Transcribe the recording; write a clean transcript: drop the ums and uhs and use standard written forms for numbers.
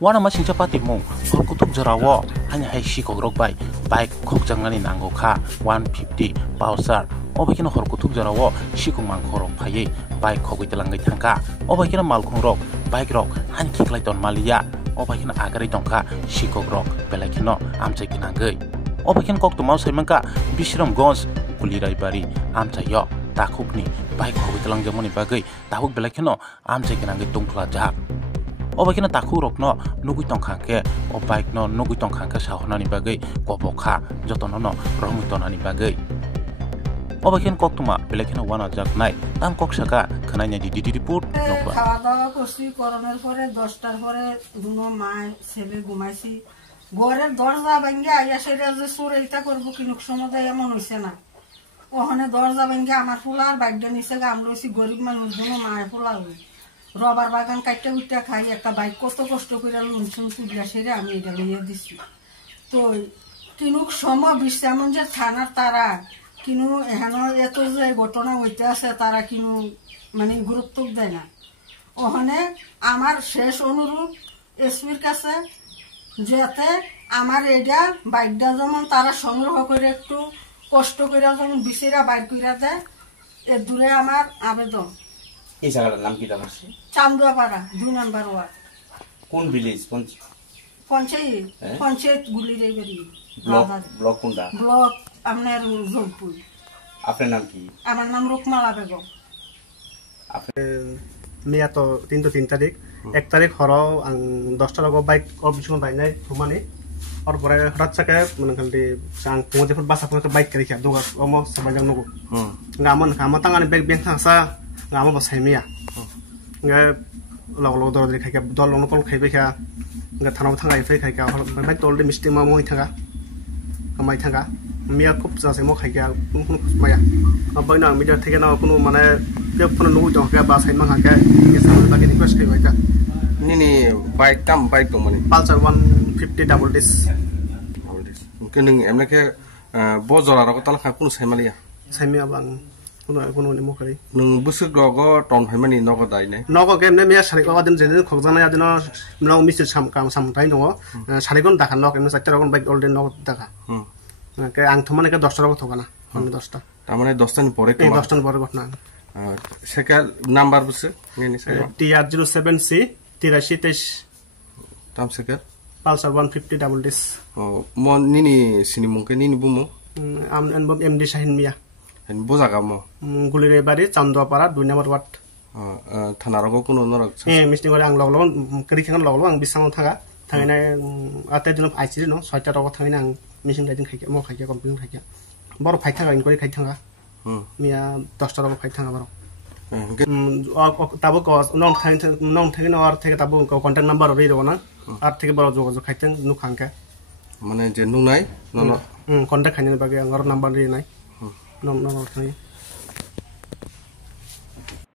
wana masingcha patimung kutuk jarawo hanya hai sikok rok bai bike khokjangnani nango kha 150 Pulsar obakino kutuk jarawo sikok mangkhorok phaiye bike khogoi telangai thangka obakino malkhung rok bike rok han khiklai ton malia obakino agari tongkha sikok rok belakino amchai kinangai obakino koktumau saimangka Bisramganj Gulirai amchayo takukni bike khogoi telangjamoni bagai takuk belakino amchai kinangai tongthla jak obakino takuk rokno nugui tongkhangke o bike no nugui tongkhangke sahonani bagai kobokha jotonono romui tonani bagai obakino koktuma belakino wana jaknai tam koksaka khanai di report nokba খাওয়া দাওয়া করছি করোনার পরে 10টার পরে দুনো মা ছেলে ঘুমাইছি ঘরের দরজা ভাঙিয়া আইয়া সেটা যে চোরাইটা করবো কিনুক সময় এমন হইছে না ওখানে দরজা ভাঙিয়া আমার ফুলার বাইকটা নিচে গাম লইছি গরিব মানুষ দুনো মায়ের ফুলা হই রবার বাগান কাটতে উঠতে খাই একটা বাইক কত কষ্ট করে লুনছুন তুলিয়া সেরে আমি এটা লইয়া দিছি তো কিনুক সময় বিশ্বে এমন যে থানার তারা কিনু এখানে এত যে ঘটনা হইতে আছে তারা কিনু মানে গুরুত্ব দেয় না ওখানে আমার শেষ অনুরোধ এসপির কাছে যাতে আমার এটা বাইকটা যেমন তারা সংগ্রহ করে একটু কষ্ট করে যেমন বিচিরা বাইক করে দেয় এর দূরে আমার আবেদন এই জায়গাটার নাম কি জানাস চান্দুয়াপাড়া 2 নম্বর ওয়ার্ড কোন ভিলেজ কোন পঞ্চায়েত গুলিরাই বাড়ি ব্লক কোনটা ব্লক আপনার জোরপুর আপনার নাম কি আমার নাম রুকমালা Begum Mia to 3 tarik 1 tarik horo ang 10 lago bike or bisu bainai humani or pore hrat sake manangkal di sang pungje fut basa pun bike kari kya doga omo sabajang nugo ngamon tangani bag beng thangsa ngamo basai mia nga law dor dri khaika dol long kol khaibe kha nga thanam thangai fei khaika bai tol de misti ma moi thanga kamai thanga mia খুব জাসে মো খাইকা কোন মায়া আবাইনা media থেকে না কোনো মানে কে phone নু জকা বা sign manga কে সামনে বাকি রিকোয়েস্ট কই বাইকা নি বাইক কাম বাইক তো মানে Pulsar 150 ডাবল ডিস কে নং এমনকে বজরা রক তালা কোন সাইমালিয়া সাইমিয়া বাং কোনো নিমো করি নং বুসু গগ টন ফাইমানি নগ দাই নাই নগ কেমনে মিয়া সারি গগ দিন যেদিন খগজানায়া দিন নং মিস্টার সাম তাই নগ সারিগন দেখা নগ এমনে চারটা রকম বাইক অলরেডি নগ দেখা কে আং থমানে কে 10 টাকা থকানা 10টা তার মানে 10টা নি পরে 10টা পরে ঘটনা সেকা নাম্বার বুঝছে নিনি TR07C 8323 তাম সেকা Pulsar 150 ডাবল ডিস ও মন নিনি সিনিমুকে নিনি বুমু আম এনবম এমডি শাহিন মিয়া হেন বোজাগা ম গুলিরে বাড়ি চান্দুয়াপাড়া 2 নম্বর ওয়ার্ড থানারক কোনো নরক মিষ্টি করে আং লগল করি খান লগল আং বিসাং থাকা থাইনাই আতে দিন আইছি ন 6টা টাকা থাইনা আং মিশিং গাইদিন খাইকে মো খাইকে কমপ্লিট খাইকে বড় ফাই থাকা ইনকরি খাই থাকা মিয়া 10টা টাকা ফাই থাকা বড় তাবো নং থাকি আর থেকে তাবো কন্টাক্ট নাম্বার রই রবনা আর থেকে বড় যোগাযোগ খাইতেন নু খাঙ্কা মানে যে নু নাই কন্টাক্ট খাইনি বাকি আর নাম্বার রে নাই নং থাকি